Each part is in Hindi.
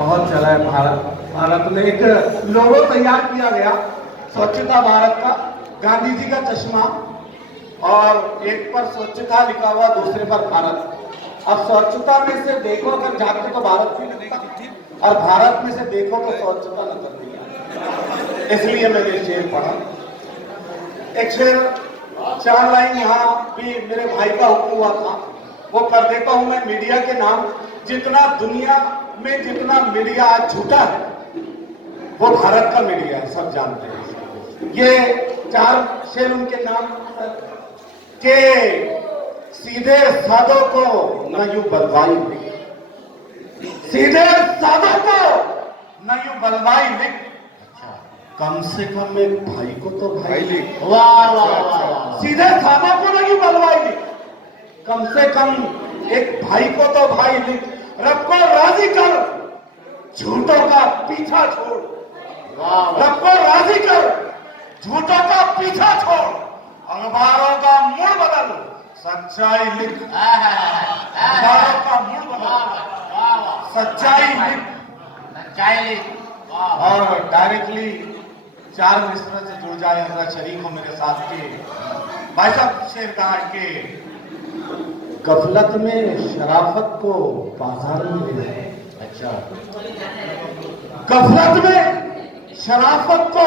बहुत चला है भारत में एक लोगो तैयार किया गया स्वच्छता भारत का, गांधी जी का चश्मा और एक पर स्वच्छता लिखा हुआ, दूसरे पर भारत। अब स्वच्छता में से देखो अगर झांको तो भारत भी लगता और भारत में से देखो तो स्वच्छता नजर नहीं आता। इसलिए मैंने शेर पढ़ा। एक शेर 4 लाइन यहाँ भी मेरे भाई का हुक्म हुआ था, वो कर देता हूं मैं मीडिया के नाम। जितना दुनिया में जितना मीडिया आज झूठा है वो भारत का मीडिया है, सब जानते हैं। ये 4 शेर उनके नाम के सीधे साधों को न यूं बलवाई लिख, सीधे साधों को न यूं बलवाई लिख, कम से कम एक भाई को तो भाई लिख। वाह वाह वाह। सीधे साधों को न यूं बलवाई लिख, कम से कम एक भाई को तो भाई लिख। रब को राजी कर, झूठों का पीछा छोड़। रब को राजी कर, झूठों का पीछा छोड़। अखबारों का मूड बदल, सच्चाई लिख। अखबारों का मूड बदल, सच्चाई लिख, सच्चाई लिख। और डायरेक्टली 4 मिसरों से जुड़ जाए हमारा शरीक हो मेरे साथ के भाई साहब। शेर कहा के गफलत में शराफत को बाजार में ले जाए। अच्छा, गफलत में शराफत को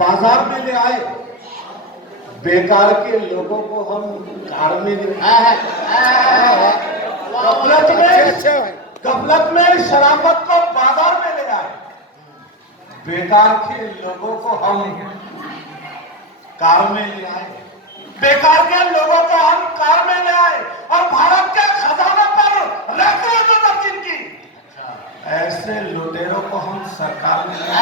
बाजार में ले आए, बेकार के लोगों को हम कार में ले आए। गफलत में शराफत को बाजार में ले आए, बेकार के लोगों को हम कार में ले आए, बेकार के लोगों को हम कार में ले आए और भारत के खजाने पर रहते हैं नजर जिनकी, ऐसे लुटेरों को हम सरकार में ले आए।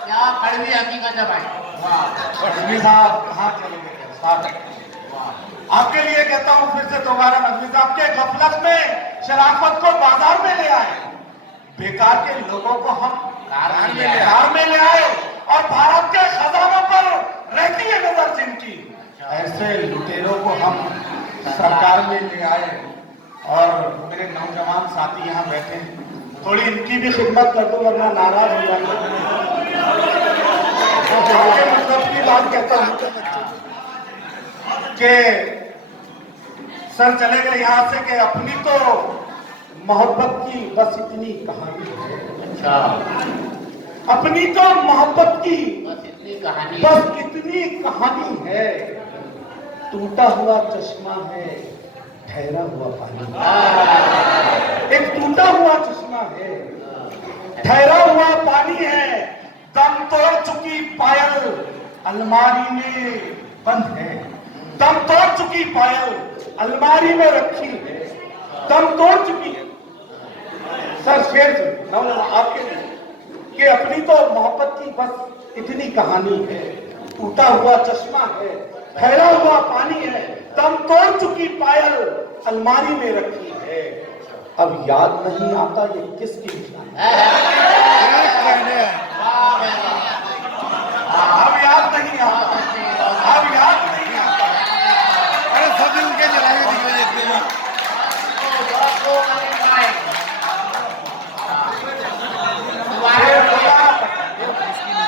क्या कड़वी हकीकत है भाई। नकवी साहब कहाँ चले गए? आपके लिए कहता हूँ फिर से दोबारा, नकवी साहब के गफलत में शराफत को बाजार में ले आए, बेकार के लोगों को हम कार में ले आए और भारत के खजानों पर रहती है नजर जिनकी, ऐसे लुटेरों को हम सरकार में ले आए। और मेरे नौजवान साथी यहाँ बैठे हैं, थोड़ी इनकी भी खिदमत कर दूं वरना नाराज हो जाएंगे। मतलब की बात कहता हूँ कि सर चले गए यहाँ से कि अपनी तो मोहब्बत की बस इतनी कहानी है। अच्छा, अपनी तो मोहब्बत की बस इतनी कहानी है, टूटा हुआ चश्मा है, ठहरा हुआ पानी। एक टूटा हुआ चश्मा है, ठहरा हुआ पानी है, दम तोड़ चुकी पायल अलमारी में बंद है, दम तोड़ चुकी पायल अलमारी में रखी है, दम तोड़ चुकी है। सर शेर आपके लिए कि अपनी तो मोहब्बत की बस इतनी कहानी है, टूटा हुआ चश्मा है, ठहरा हुआ पानी है, दम तोड़ चुकी पायल अलमारी में रखी है। अब याद नहीं आता ये किसकी निशानी है। अब याद नहीं आता, अब याद नहीं आता। अरे सब उनके जलाए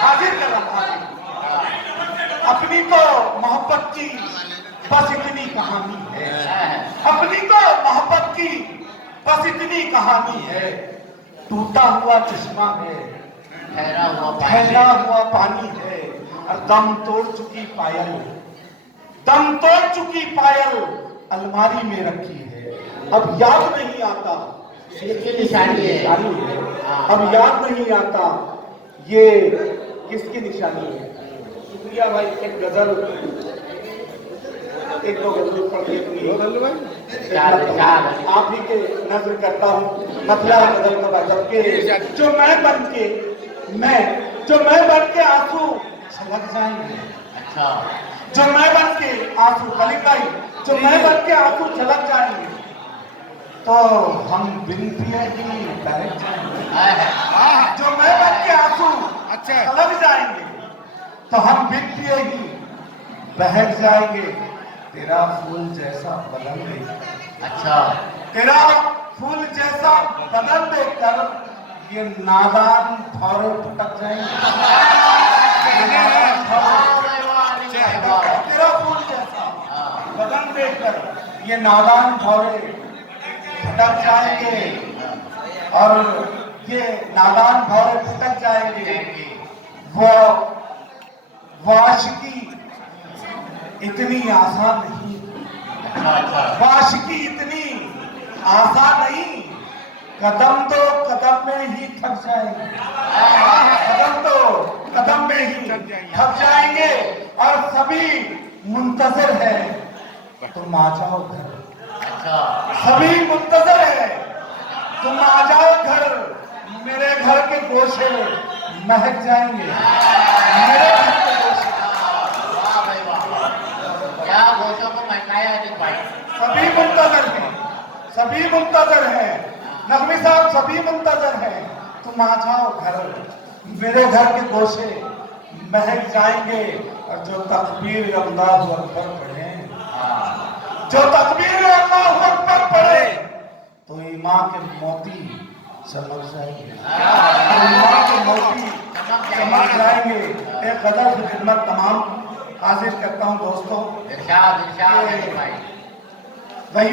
हाजिर कर रहा। अपनी तो मोहब्बत की बस इतनी कहानी है, अपनी तो मोहब्बत की बस इतनी कहानी है, टूटा हुआ चश्मा है, ठहरा हुआ पानी है और दम तोड़ चुकी पायल, दम तोड़ चुकी पायल अलमारी में रखी है। अब याद नहीं आता किसकी निशानी है। अब याद नहीं आता ये किसकी निशानी है। शुक्रिया भाई। एक गजल, एक दो गजल पढ़ के आप ही के नजर करता हूँ। मतलब गजल का बात के जो मैं बन के आंसू छलक जाएंगे। अच्छा, जो मैं बन के आंसू खलीफाई, जो मैं बन के आंसू छलक जाएंगे तो हम बिन पिए ही बैठ जाएंगे। जो मैं बन के आंसू छलक जाएंगे तो हम बिन पिए ही बहक जाएंगे, तेरा फूल जैसा बदल गई। अच्छा, तेरा फूल जैसा बदन देखकर ये नादान भौरे फटक जाएंगे। तेरा फूल जैसा बदन देखकर ये नादान भौरे फटक जाएंगे और ये नादान भौरे फटक जाएंगे। वो आशिकी इतनी आसान नहीं, आशिकी इतनी आसान नहीं। कदम तो कदम में ही थक जाएंगे, कदम तो कदम में ही थक जाएंगे और सभी मुंतजर है तुम आ जाओ घर। सभी मुंतजर है तुम आ जाओ घर। मेरे घर के गोशे महक जाएंगे, मेरे घर के गोशे। क्या गोशों को महकाया अजीत भाई? सभी मुंतजर हैं, सभी मुंतजर हैं। नकवी साहब सभी मुंतजर हैं तुम आ जाओ घर। मेरे घर के गोशे महक जाएंगे और जो तकबीर अल्लाहु अकबर पढ़े, जो तकबीर अल्लाहु अकबर पढ़े तो ईमान के मोती चमक जाएंगे, तो ईमान के मोती चमक जाएंगे। एक गजल की खिदमत तमाम हाजिर करता हूँ दोस्तों। इरशाद इरशाद अजीत भाई। वही